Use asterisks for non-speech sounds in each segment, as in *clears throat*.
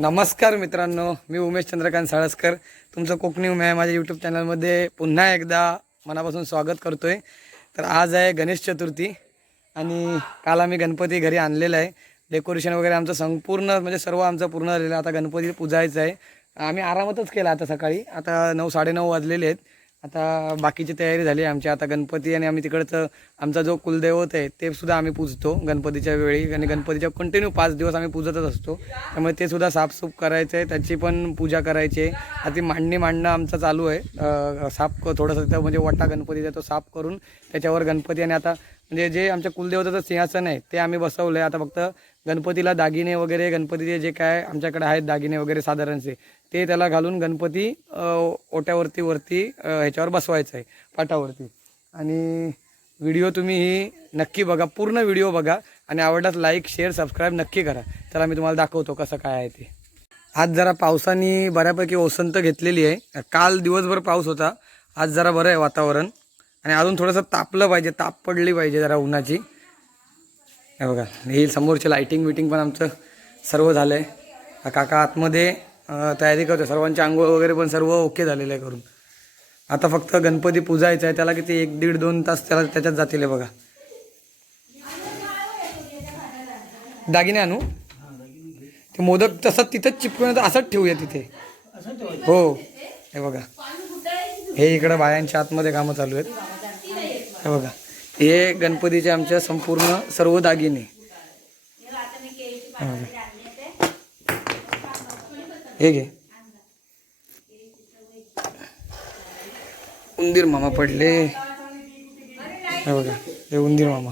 नमस्कार मित्रांनो मी उमेश चंद्रकांत साळसकर. तुमचं कोकणी उमे माझ्या यूट्यूब चॅनलमध्ये पुन्हा एकदा मनापासून स्वागत करतोय. तर आज आहे गणेश चतुर्थी आणि काल आम्ही गणपती घरी आणलेला आहे. डेकोरेशन वगैरे आमचं संपूर्ण म्हणजे सर्व आमचं पूर्ण झालेलं आता गणपती पूजायचं आहे. आम्ही आरामातच केला आता सकाळी. आता नऊ साडेनऊ वाजलेले आहेत. आता बाकीची तयारी झाली आहे आमची आता गणपती आणि आम्ही तिकडचं आमचा जो कुलदैवत आहे ते सुद्धा आम्ही पूजतो गणपतीच्या वेळी. आणि गणपतीच्या कंटिन्यू पाच दिवस आम्ही पूजतच असतो. त्यामुळे ते सुद्धा साफसूफ करायचं आहे त्याची पण पूजा करायची आहे. आता ती मांडणी मांडणं आमचं चालू आहे. साफ क- थोडंसं म्हणजे वटा गणपतीचा तो साफ करून त्याच्यावर गणपती आणि आता म्हणजे जे आमच्या कुलदेवताचं सिंहासन आहे ते आम्ही बसवलं आहे आता फक्त गणपतीला दागिने वगैरे गणपतीचे जे काय आमच्याकडे आहेत दागिने वगैरे साधारणचे ते त्याला घालून गणपती ओट्यावरती वरती ह्याच्यावर बसवायचं आहे पाटावरती. आणि व्हिडिओ तुम्ही ही नक्की बघा पूर्ण व्हिडिओ बघा आणि आवडल्यास लाईक शेअर सबस्क्राईब नक्की करा. चला मी तुम्हाला दाखवतो कसं काय आहे ते. आज जरा पावसाने बऱ्यापैकी ओसंत घेतलेली आहे. काल दिवसभर पाऊस होता. आज जरा बरं आहे वातावरण. आणि अजून थोडंसं तापलं पाहिजे ताप पडली पाहिजे जरा उन्हाची. हे बघा येईल समोरची लाईटिंग बिटिंग पण आमचं सर्व झालं आहे काका आतमध्ये तयारी करतो सर्वांची आंघोळ वगैरे पण सर्व ओके झालेलं आहे करून. आता फक्त गणपती पूजायचं आहे त्याला किती एक दीड दोन तास त्याला त्याच्यात जातील आहे बघा. दागिने आणू? ते मोदक तसं तिथंच चिपकून असंच ठेवूया तिथे. हो हे बघा. हे इकडं बायांच्या आतमध्ये कामं चालू आहेत. हे बघा. हे गणपतीचे आमच्या संपूर्ण सर्व दागिने. हे घे. उंदीर मामा पडले. हे बघा. हे उंदीर मामा.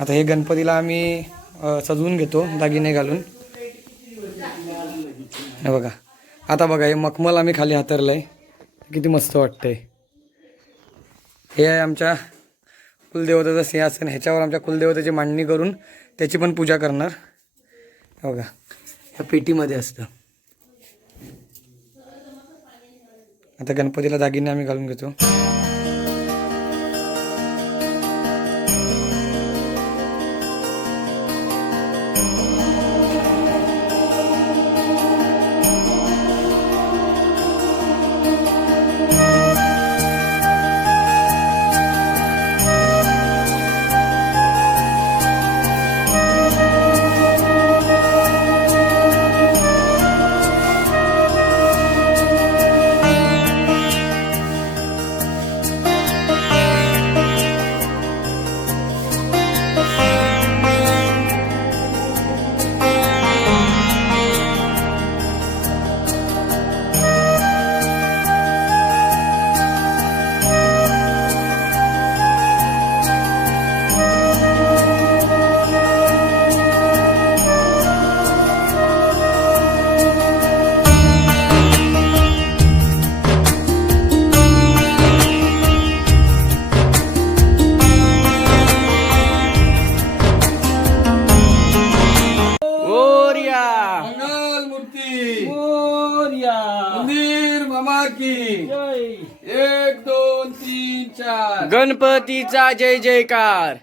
आता हे गणपतीला आम्ही सजवून घेतो दागिने घालून. हे बघा. आता बघा हे मखमल आम्ही खाली हातरलं आहे किती मस्त वाटतंय. हे आहे आमच्या कुलदेवताचं सिंहासन. ह्याच्यावर आमच्या कुलदेवताची मांडणी करून त्याची पण पूजा करणार. बघा ह्या पेटीमध्ये असतं. आता गणपतीला दागिने आम्ही घालून घेतो. गणपतीचा जय जयकार.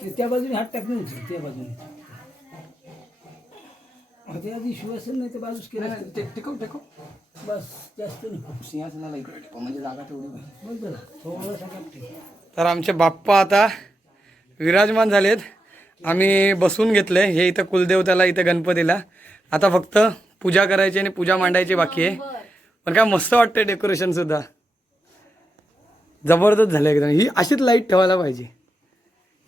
ते त्या बाजूने हात टाकून उचल त्या बाजूने. ते आधी शिवसेना नाही तर बाजूस केलं असतं. टिकव टिकव. बस जास्त नाही सिंहासनाला इकडे टिकव म्हणजे जागा तेवढी ठेव. तर आमचे बाप्पा आता विराजमान झालेत. आम्ही बसून घेतले हे इथं कुलदेवताला इथं गणपतीला. आता फक्त पूजा करायची आणि पूजा मांडायची बाकी आहे. पण काय मस्त वाटतंय डेकोरेशन सुद्धा. जबरदस्त झालं एकदम. ही अशीच लाइट ठेवायला पाहिजे.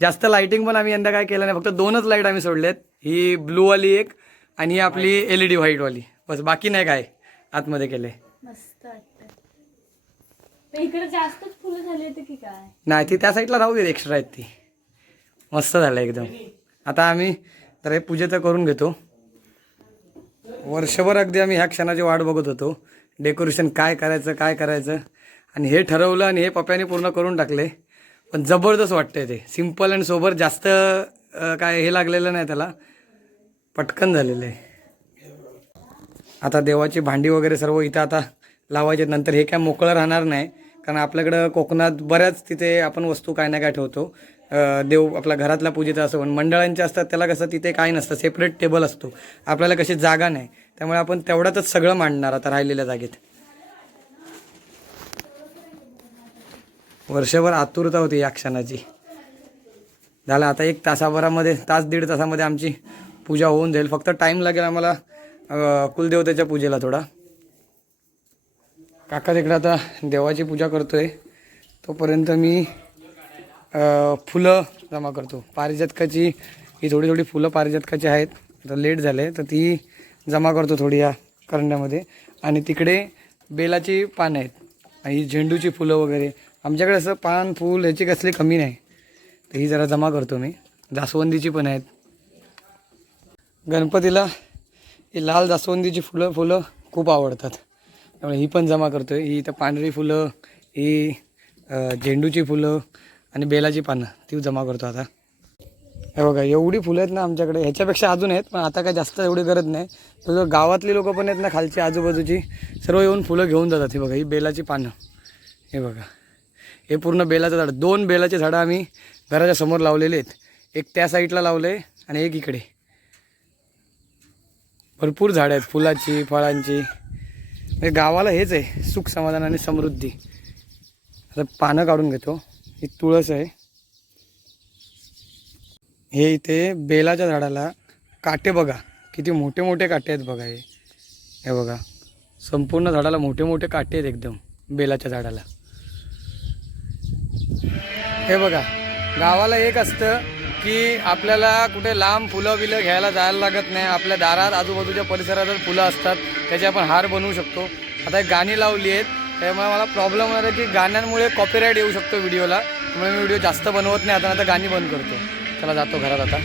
जास्त लाईटिंग पण आम्ही यंदा काय केलं नाही. फक्त दोनच लाइट आम्ही सोडलेत. ही ब्लूवाली एक आणि ही आपली एल ई डी व्हाईटवाली बस बाकी नाही काय आतमध्ये केले मस्त वाटतं पण इकडे जास्तच फुलं झाली होती की काय? नाही ती त्या साईडला राहू देत एक्स्ट्रा आहेत ती. मस्त झालं एकदम. आता आम्ही तर हे पूजेचं करून घेतो. वर्षभर अगदी आम्ही ह्या क्षणाची वाट बघत होतो. डेकोरेशन काय करायचं काय करायचं? आणि हे ठरवलं आणि हे पप्प्याने पूर्ण करून टाकले. पण जबरदस्त वाटतंय ते. सिंपल अँड सोबर जास्त काय हे लागलेलं नाही त्याला. पटकन झालेलं आहे. आता देवाची भांडी वगैरे सर्व इथं आता लावायचे नंतर हे काय मोकळं राहणार नाही. कारण आपल्याकडं कोकणात बऱ्याच तिथे आपण वस्तू काय ना काय ठेवतो. देव आपल्या घरातल्या पूजेचा असं पण मंडळांचे असतात त्याला कसं तिथे काय नसतं सेपरेट टेबल असतो. आपल्याला कशी जागा नाही त्यामुळे आपण तेवढ्यातच सगळं मांडणार आता राहिलेल्या जागेत. वर्षभर आतुरता होती या क्षणाची. झालं आता एक तासाभरामध्ये तास दीड तासामध्ये आमची पूजा होऊन जाईल. फक्त टाईम लागेल आम्हाला कुलदेवतेच्या पूजेला थोडा. काका तिकडे आता देवाची पूजा करतोय. तोपर्यंत मी फुलं जमा करतो. पारिजातकाची ही थोडी थोडी फुलं पारिजातकाची आहेत. आता लेट झाले तर ती जमा करतो थोडी या करण्यामध्ये आणि तिकडे बेलाची पानं आहेत. आणि ही झेंडूची फुलं वगैरे. आमच्याकडे असं पान फूल ह्याची कसली कमी नाही. तर ही जरा जमा करतो मी. जास्वंदीची पण आहेत. गणपतीला ही लाल जास्वंदीची फुलं फुलं खूप आवडतात. त्यामुळे ही पण जमा करतो आहे ही इथं पांढरी फुलं ही झेंडूची फुलं आणि बेलाची पानं ती जमा करतो आता. हे बघा एवढी फुलं आहेत ना आमच्याकडे. ह्याच्यापेक्षा अजून आहेत पण आता काय जास्त एवढी गरज नाही. तर गावातली लोकं पण आहेत ना खालची आजूबाजूची सर्व येऊन फुलं घेऊन जातात. हे बघा ही बेलाची पानं. हे बघा. हे पूर्ण बेलाचं झाड. दोन बेलाचे झाडं आम्ही घराच्या समोर लावलेले आहेत. एक त्या साईडला लावलं आहे आणि एक इकडे. भरपूर झाडं आहेत फुलाची फळांची. म्हणजे गावाला हेच आहे सुख समाधान आणि समृद्धी. आता पानं काढून घेतो. ही तुळस आहे. हे इथे बेलाच्या झाडाला काटे बघा. किती मोठे मोठे काटे आहेत बघा हे. हे बघा. संपूर्ण झाडाला मोठे मोठे काटे आहेत एकदम बेलाच्या झाडाला. हे बघा. गावाला एक असतं की आपल्याला कुठे लांब फुलं बिलं घ्यायला जायला लागत नाही. आपल्या दारात आजूबाजूच्या परिसरातच फुलं असतात त्याचे आपण हार बनवू शकतो. आता एक गाणी लावली आहेत. त्यामुळे मला प्रॉब्लेम होणार आहे की गाण्यांमुळे कॉपीराईट येऊ शकतो व्हिडिओला त्यामुळे मी व्हिडिओ जास्त बनवत नाही आता आता गाणी बंद करतो. चला जातो घरात आता.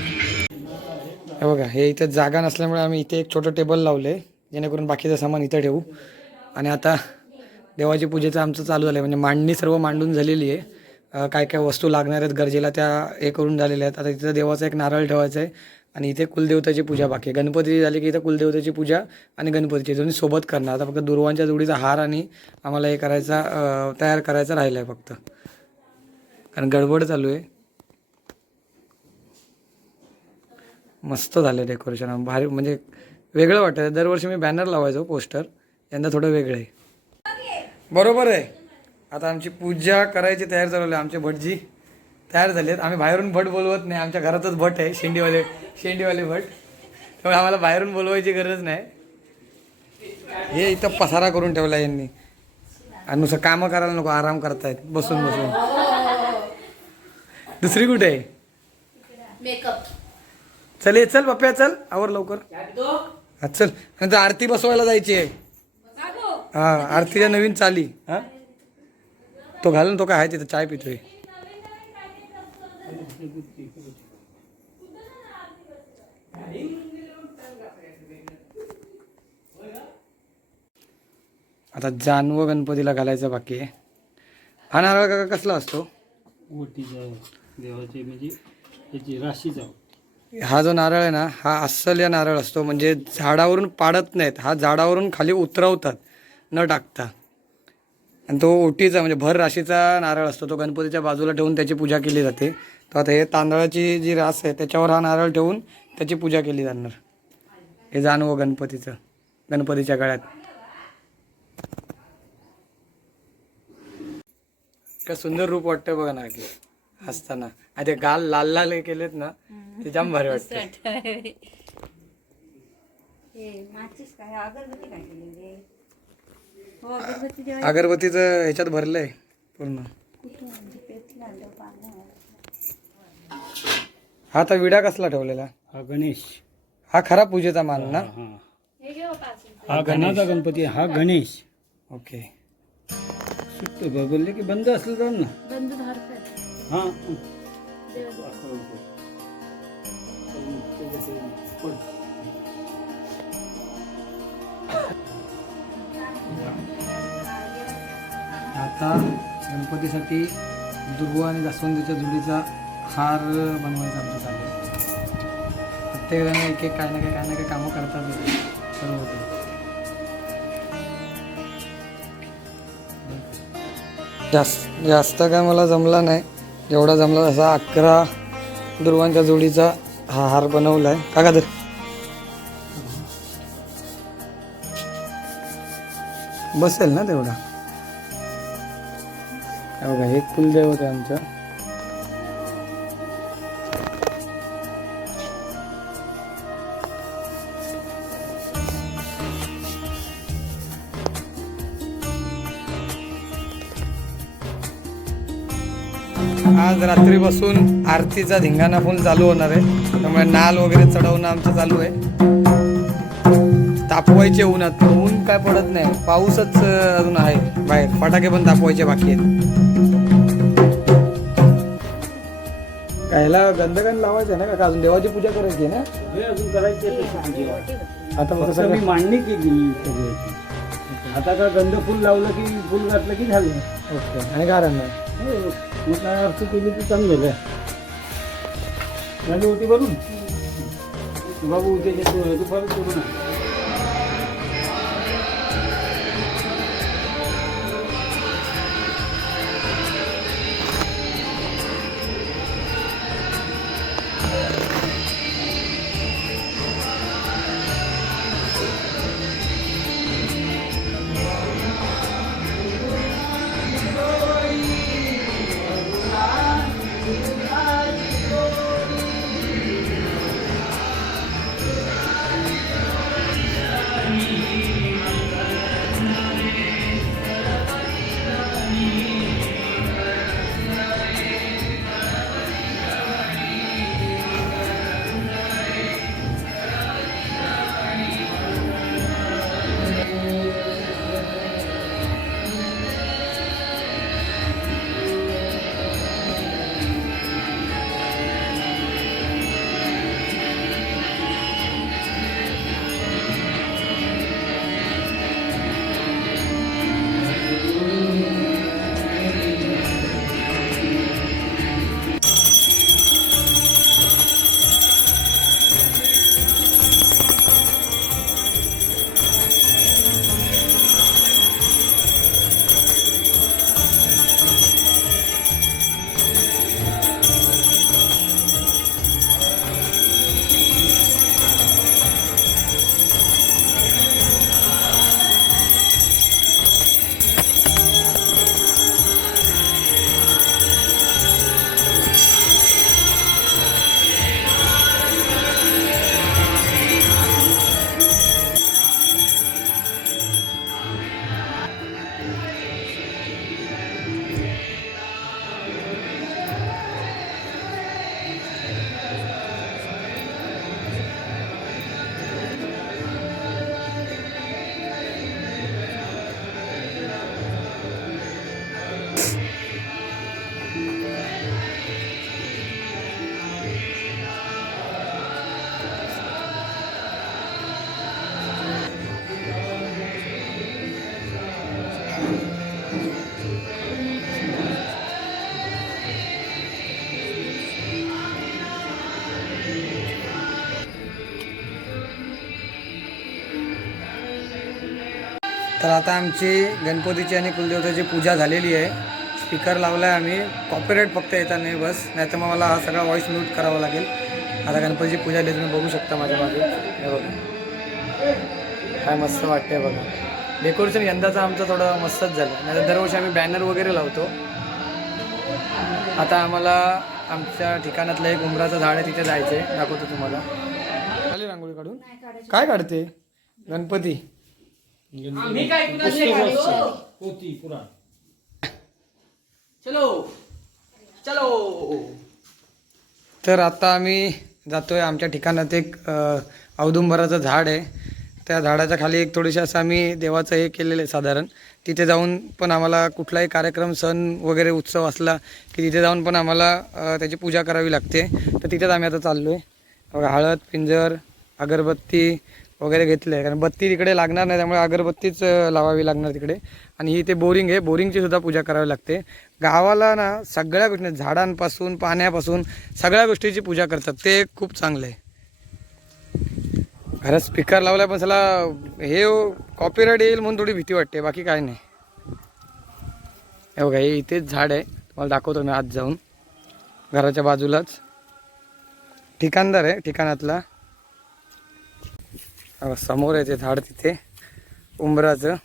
हे बघा हे इथं जागा नसल्यामुळे आम्ही इथे एक छोटं टेबल लावले जेणेकरून बाकीचं सामान इथं ठेवू. आणि आता देवाची पूजेचं आमचं चालू झालं आहे म्हणजे मांडणी सर्व मांडून झालेली आहे. काय काय वस्तू लागणार आहेत गरजेला त्या हे करून झालेल्या आहेत. आता तिथं देवाचा एक नारळ ठेवायचा आहे आणि इथे कुलदेवताची पूजा बाकी आहे. झाली की इथं कुलदेवताची पूजा आणि गणपतीची. दोन्ही सोबत करणार. आता फक्त दुर्वांच्या जोडीचा हार आणि आम्हाला हे करायचा तयार करायचा राहिला आहे फक्त. कारण गडबड चालू आहे. मस्त झालं डेकोरेशन भारी म्हणजे वेगळं वाटतं दरवर्षी मी बॅनर लावायचो पोस्टर यंदा थोडं वेगळं आहे. बरोबर आहे. आता आमची पूजा करायची तयार चालू आहे. आमचे भटजी तयार झाले आहेत आम्ही बाहेरून भट बोलवत नाही. आमच्या घरातच भट आहे. शेंडीवाले शेंडीवाले भट. त्यामुळे आम्हाला बाहेरून बोलवायची गरज नाही. हे इथं पसारा करून ठेवला यांनी. आणि नुसतं कामं करायला नको आराम करतायत. बसून बसून. दुसरी कुठे आहे? मेकअप. चल ये चल पप्प्या चल. आवर लवकर. हा चल. नंतर आरती बसवायला जायची आहे. हा आरतीच्या नवीन चाली. हा? तो घालून तो काय आहे तिथं? चाय पितोय. आता जानवं गणपतीला घालायचं बाकी आहे. हा नारळ काका कसला असतो? ओटीचा देवाचे म्हणजे त्याची राशीचा हा जो नारळ आहे ना हा अस्सल या नारळ असतो. म्हणजे झाडावरून पाडत नाहीत. हा झाडावरून खाली उतरवतात. न टाकता. आणि तो ओटीचा म्हणजे भर राशीचा नारळ असतो. तो गणपतीच्या बाजूला ठेवून त्याची पूजा केली जाते. तर आता हे तांदळाची जी रास आहे त्याच्यावर हा नारळ ठेवून त्याची पूजा केली जाणार. हे जाणवं गणपतीचं गणपतीच्या गळ्यात. का सुंदर रूप वाटतं बघा ना की हसताना. आणि ते गाल लाल लाल केलेत ना ते जाम भारी वाटतं हे अगरबत्तीचं ह्याच्यात भरलंय पूर्ण कुठं म्हणजे पेटला आलं पानं हा आता विडा कसला ठेवलेला? हा गणेश. हा खरा पूजेचा मान ना? हा हे. हा गणाचा गणपती हा गणेश. ओके. सुट्ट बोलले की बंद असलं तर ना? हा. आता गणपतीसाठी दुर्वा आणि जास्वंदीच्या जुडीचा हार बनवायचं आमचं चालू प्रत्येकजण एक एक काय ना काय काय ना काही कामं करतात सर्व होते जास्त जास्त काय मला जमला नाही. जेवढा जमला तसा अकरा दुर्वांच्या जोडीचा हा हार बनवला आहे का तर? बसेल ना तेवढा? हे बघा हे कुलदैवत होते आमचं. आज रात्रीपासून आरतीचा धिंगाणा फुल चालू होणार आहे. त्यामुळे नाल वगैरे चढवणं आमचं चालू आहे. तापवायचे उन्हात ऊन काय पडत नाही. पाऊसच अजून आहे. बाहेर फटाके पण तापवायचे बाकी आहेत. कायला गंधगण लावायचं ना का अजून देवाची पूजा करायची ना? अजून करायचे. आता मांडणी केली आता का गंध फुल लावलं की फुल घातलं की झालं. ओके. आणि काय राहणार हो, मग काय अर्थ केली तर चांगलं झालं झाली होती भरून बाबू उद्याच्या दुपारी करू आता आमची गणपतीची आणि कुलदेवताची पूजा झालेली आहे. स्पीकर लावला आहे आम्ही. कॉपीराईट फक्त येता नाही बस. नाही तर मग मला हा सगळा व्हॉईस म्यूट करावा लागेल. आता गणपतीची पूजा झाली तुम्ही बघू शकता माझ्या मागे. हे बघा. काय मस्त वाटतंय बघा. डेकोरेशन यंदाचं आमचं थोडं मस्तच झालं. नाही तर दरवर्षी आम्ही बॅनर वगैरे लावतो. आता आम्हाला आमच्या ठिकाणातलं एक उमराचं झाड आहे तिथे जायचं आहे दाखवतो तुम्हाला. खाली रांगोळी काढून. काय काढते? गणपती. आम्ही काय पुराण. चलो चलो. तर आता आम्ही जातोय आमच्या ठिकाणात एक अ, औदुंबराचं झाड आहे. त्या झाडाच्या खाली एक थोडीशी असं आम्ही देवाचं हे केलेलं आहे साधारण. तिथे जाऊन पण आम्हाला कुठलाही कार्यक्रम सण वगैरे उत्सव असला की तिथे जाऊन पण आम्हाला अ, त्याची पूजा करावी लागते. तर तिथेच आम्ही आता चाललो आहे बघा हळद पिंजर अगरबत्ती वगैरे घेतलं आहे कारण बत्ती तिकडे लागणार नाही त्यामुळे अगरबत्तीच लावावी लागणार तिकडे. आणि ही ते बोरिंग आहे. बोरिंगची सुद्धा पूजा करावी लागते. गावाला ना सगळ्या गोष्टी म्हणजे झाडांपासून पाण्यापासून सगळ्या गोष्टीची पूजा करतात. ते खूप चांगलं आहे. घरात स्पीकर लावला पण त्याला हे कॉपीराईट येईल म्हणून थोडी भीती वाटते. बाकी काय नाही. हे बघा हे इथेच झाड आहे. तुम्हाला दाखवतो मी आज जाऊन. घराच्या बाजूलाच. ठिकाणदार आहे ठिकाणातला. समोर आहे ते झाड तिथे. उंबराचं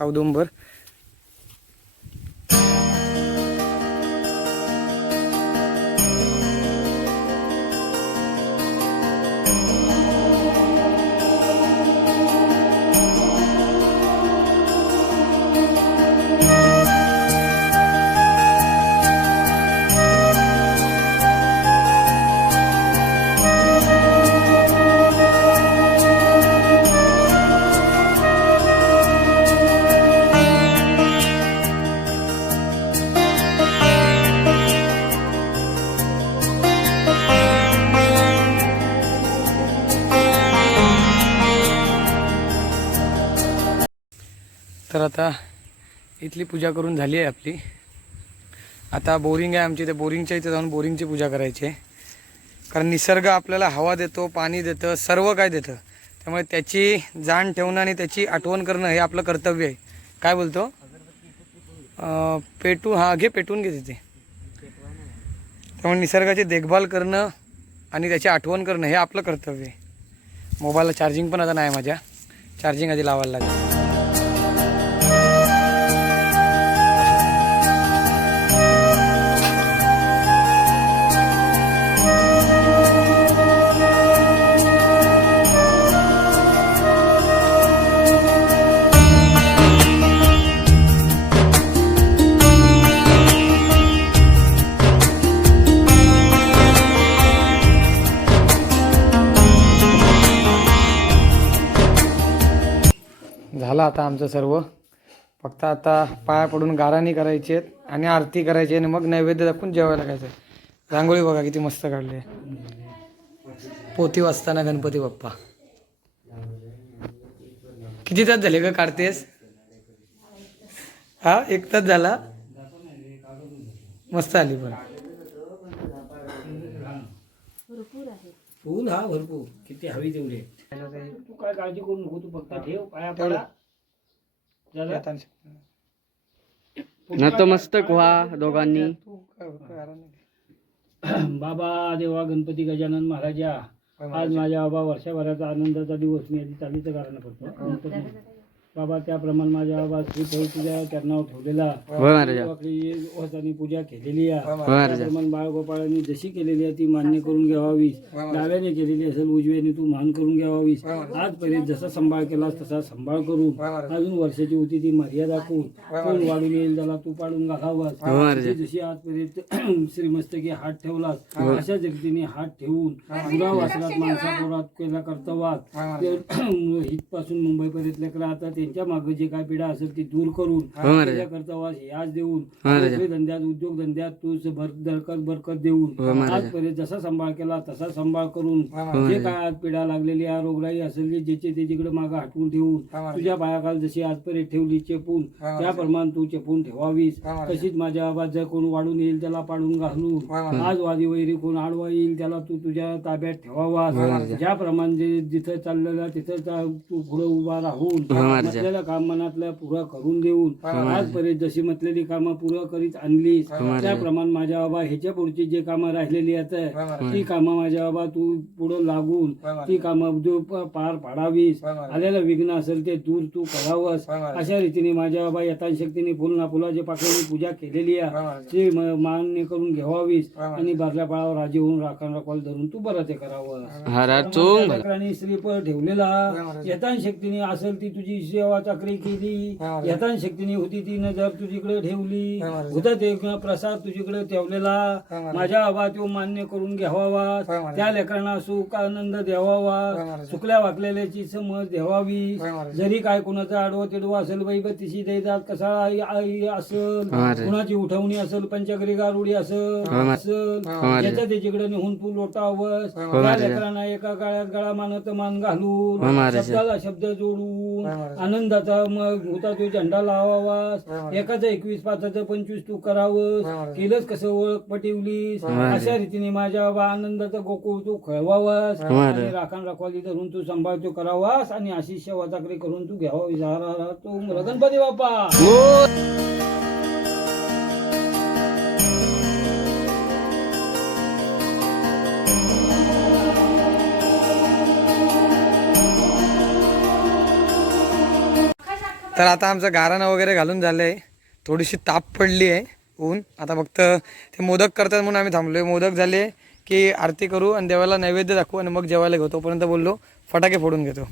औदुंबर. इथली पूजा करून झाली आहे आपली. आता बोरिंग आहे आमची ते बोरिंगच्या इथे जाऊन बोरिंगची पूजा करायची आहे. कारण निसर्ग आपल्याला हवा देतो पाणी देतं सर्व काय देतं. त्यामुळे त्याची जाण ठेवणं आणि त्याची आठवण करणं हे आपलं कर्तव्य आहे. काय बोलतो? पेटू हा घे पेटून घे तिथे. त्यामुळे निसर्गाची देखभाल करणं आणि त्याची आठवण करणं हे आपलं कर्तव्य आहे. मोबाईलला चार्जिंग पण आता नाही माझ्या. चार्जिंग आधी लावायला लागेल. आता आमचं सर्व. फक्त आता पाया पडून गाराणी करायची आहेत आणि आरती करायची आहे आणि मग नैवेद्य दाखवून जेवायला लागायचं रांगोळी बघा किती मस्त काढली आहे. पोथी वाचताना गणपती बाप्पा. किती तास झाले का काढतेस? हा एक तास झाला? मस्त आली पण भरपूर आहे फुल हा भरपूर. किती हवी तेवढे. तू काय काळजी करू नको तू फक्त ठेव पाया पडा? नतमस्तक व्हा दोघांनी. *clears throat* बाबा देवा गणपती गजानन महाराजा. आज माझ्या बाबा वर्षभराचा आनंदाचा दिवस मी आधी चालीचं कारण करतो. बाबा त्याप्रमाणे माझ्या बाबा श्रीफळ तुझ्या चरणावर ठेवलेला. होय महाराजा. आपली वसानी पूजा केलेली आहे. महाराजा. त्याप्रमाणे बाळगोपाळांनी जशी केलेली आहे ती मान्य करून घ्यावीस डाव्याने केलेली असेल उजव्याने तू मान करून घ्यावीस आजपर्यंत जसा सांभाळ केलास तसा सांभाळ करून. अजून वर्षाची होती ती मर्यादा करून कोण? वाढून येईल त्याला तू पाडून घालावास. जशी आजपर्यंत *clears throat* श्रीमस्तकी हात ठेवलास अशाच रीतीने हात ठेवून पुरा वासरात माणसापोरात केला कर्तव्यात *clears throat* ते इथपासून मुंबईपर्यंत लेकरं आता त्यांच्या मागे जे काय पिढा असेल ती दूर करून कर्तव्यास याच देऊन धंद्यात उद्योग धंद्यात तू भर बरकत बरकत देऊन महाराजा. आजपर्यंत जसा सांभाळ केला तसा सांभाळ करून जे काय आज पिढा लागलेली आहे रोगराई असेल जे ज्याचे त्याच्याकडे मागं हटवून ठेवून तुझ्या पायाखाल जशी आजपर्यंत ठेवली चेपून त्याप्रमाणे तू चेपून ठेवावीस. तशीच माझ्या आवाज जर कोण वाढून येईल त्याला पाडून घालून आज वादी वैरी कोण आडवा येईल त्याला तू तुझ्या ताब्यात ठेवावा ज्याप्रमाणे जे जिथं चाललेलं तिथं तू पुढे उभा राहून म्हटलेलं काम मनातलं पुरं करून देऊन आजपर्यंत जशी म्हटलेली कामं पुरं करीत आणलीस त्याप्रमाणे माझ्या बाबा ह्याच्या पुढची जे कामं राहिलेली आहेत ती कामं माझ्या बाबा तू पुढं लागून ती कामं तू पार पाडावीस. आलेलं विघ्न असेल ते दूर तू करावंस. अशा रीतीने माझ्या बाबा यथाशक्तीने फुलना फुलाच्या पाकळी पूजा केलेली आहे. ते मान्य करून घ्यावावीस आणि बाजल्या पाळावर राजी होऊन राखण राखवाल धरून तू बरं ते करावं श्रीफळ ठेवलेला यथान शक्तीने असेल ती तुझी सेवा चाकरी केली यथान शक्तीने होती ती नजर तुझीकडे ठेवली होता ते प्रसाद तुझीकडे ठेवलेला माझ्या बाबा तो मान्य करून घ्यावा त्या लेकरांना सुख आनंद द्यावा चुकल्या वाकलेल्याची समज द्यावावी जरी काय कुणाचा आडवं तिडवं असेल बाई तिशी दैदात कसा आई आई असेल कुणाची उठवणी असेल पंचगरी गारुडी असेल असेल ज्याच्या त्याच्याकडे नेहून तू लोटावस त्या लेकरांना एका गाळ्यात गळा मानत मान घालून शब्दाला शब्द जोडून आनंदाचा मग होता तो झेंडा लावावास. एकाचं एकवीस पाचाचं पंचवीस तू करावंस. केलंच कसं ओळख पटिवलीस? अशा रीतीने माझ्या बाबा आनंदाचा गोकुळ तू खळवावास आणि राखण राखवाली धरून तू सांभाळ तू करावास. आणि अशी सेवा चाकरी करून तू घ्यावा. विचारा तू गणपती बाप्पा. तर आता आमचं गाराणं वगैरे घालून झालं आहे थोडीशी ताप पडली आहे ऊन. आता फक्त ते मोदक करतात म्हणून आम्ही थांबलो आहे मोदक झाले की आरती करू आणि देवाला नैवेद्य दाखवू आणि मग जेवायला घेतो पर्यंत बोललो फटाके फोडून घेतो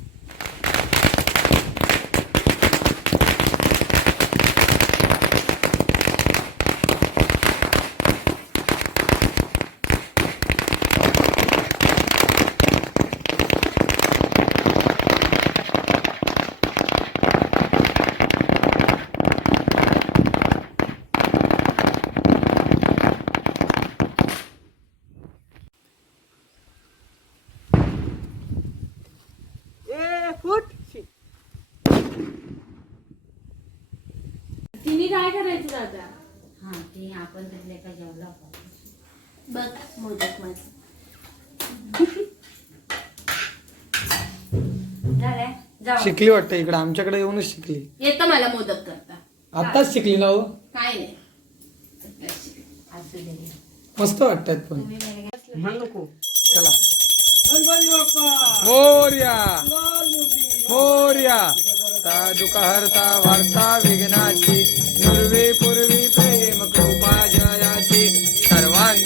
तिने हा ते आपण त्यातले का जेवला बघ मोदक माझ. झाल्या? जाऊ. शिकली वाटतं इकडं. आमच्याकडे येऊनच शिकली. येतं मला मोदक करता. आत्ताच शिकली ना हो? काय नाही. असू दे मस्त वाटतात पण. नको. चला. मोर्या. मोर्या. साधुका हरता वार्ता विघ्नाची.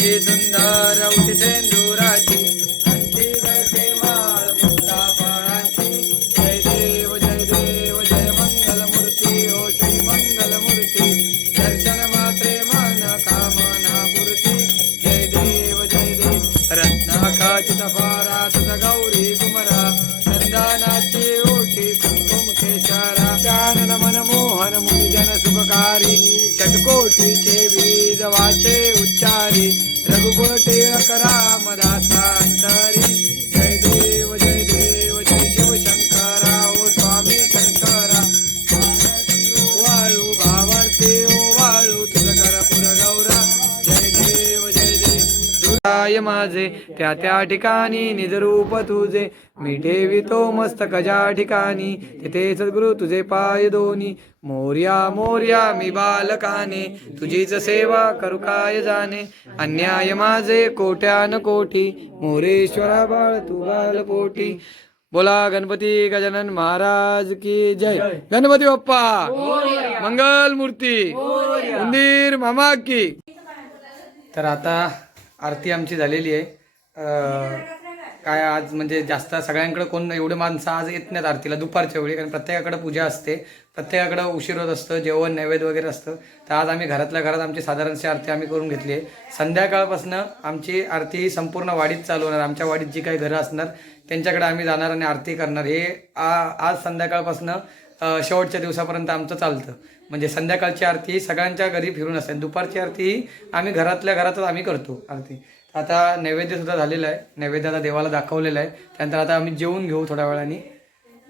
सर्वांगी सुंदर उठी सेंदुराची कंठी माळ मुक्ता फळांची जय देव जय देव जय मंगल मूर्ती ओ श्री मंगल मूर्ती दर्शन मात्रे मन कामना पूर्ती जय देव जय देव रत्नाकाचित फारा तुझ गौरी कुमरा नंदनाची ओठी कुंकुम केशारा चानन मनमोहन मुनिजन सुखकारी षटकोटीचे बीज वाचे माझे. त्या त्या ठिकाणी निजरूप तुझे. मी ठेवितो मस्तक ज्या ठिकाणी. तेथे सद्गुरु तुझे पाय दोन्ही मोर्या मोर्या मी बालकाने. तुझीच सेवा करू काय जाणे? अन्याय माझे कोट्यान कोटी. मोरेश्वरा बाळ तू बालपोटी बोला गणपती गजानन महाराज की जय. गणपती बाप्पा. मंगल मूर्ती उंदीर मामा की. तर आता आरती आमची झालेली आहे. काय आज म्हणजे जास्त सगळ्यांकडे कोण एवढे माणसं आज येत नाहीत आरतीला दुपारच्या वेळी कारण प्रत्येकाकडे पूजा असते. प्रत्येकाकडे उशीर होत असतं जेवण नैवेद्य वगैरे असतं. तर आज आम्ही घरातल्या घरात आमची साधारणशी आरती आम्ही करून घेतली आहे. संध्याकाळपासून आमची आरती ही संपूर्ण वाडीत चालू होणार. आमच्या वाडीत जी काही घरं असणार त्यांच्याकडे आम्ही जाणार आणि आरती करणार. हे आ- आज संध्याकाळपासून शेवटच्या दिवसापर्यंत आमचं चालतं. म्हणजे संध्याकाळची आरती सगळ्यांच्या घरी फिरून असते. दुपारची आरती आम्ही घरातल्या घरातच आम्ही करतो आरती. आता नैवेद्य सुद्धा झालेलं आहे. नैवेद्य आता देवाला दाखवलेलं आहे. त्यानंतर आता आम्ही जेवून घेऊ थोड्या वेळाने.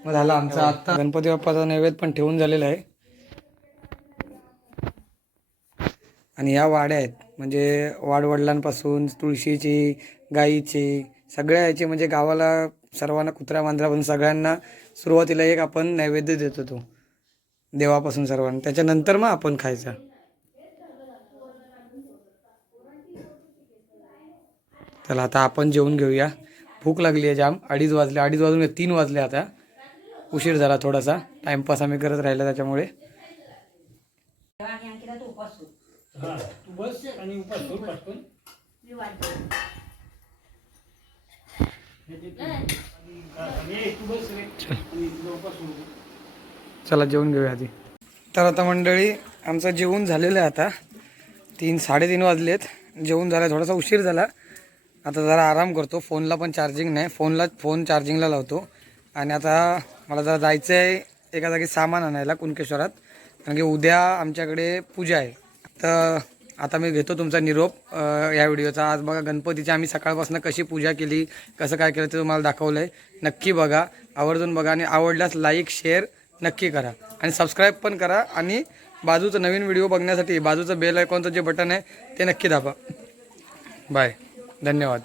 मग झाला आमचा आता गणपती बाप्पाचा नैवेद्य पण ठेवून झालेला आहे. आणि या वाड्या आहेत. म्हणजे वाडवडिलांपासून तुळशीची गाईची सगळ्या याची म्हणजे गावाला सर्वांना कुत्रा मांजरापासून सगळ्यांना सुरुवातीला एक आपण नैवेद्य देत होतो. देवापासून सर्वांना. त्याच्यानंतर मग आपण खायचं. चला आता आपण जेवून घेऊया. भूक लागली आहे जाम. अडीच वाजले. अडीच वाजून तीन वाजले आता. उशीर झाला थोडासा. टाइमपास आम्ही करत राहिला त्याच्यामुळे. चला जेवण घेऊया आधी. तर आता मंडळी आमचं जेवण झालेलं आहे आता. तीन साडेतीन वाजलेत. जेवण झालं थोडासा उशीर झाला. आता जरा आराम करतो. फोनला पण चार्जिंग नाही. फोनला फोन चार्जिंगला लावतो. आणि आता मला जरा जायचं आहे एका जागी सामान आणायला कुणकेश्वरात. कारण की उद्या आमच्याकडे पूजा आहे. तर आता मी घेतो तुमचा निरोप या व्हिडिओचा. आज बघा गणपतीची आम्ही सकाळपासून कशी पूजा केली कसं काय केलं ते तुम्हाला दाखवलं आहे नक्की बघा. आवर्जून बघा आणि आवडल्यास लाईक शेअर नक्की करा. आणि सबस्क्राईब पण करा आणि बाजूचं नवीन व्हिडिओ बघण्यासाठी बाजूचं बेल आयकॉनचं जे बटन आहे ते नक्की दाबा. बाय धन्यवाद.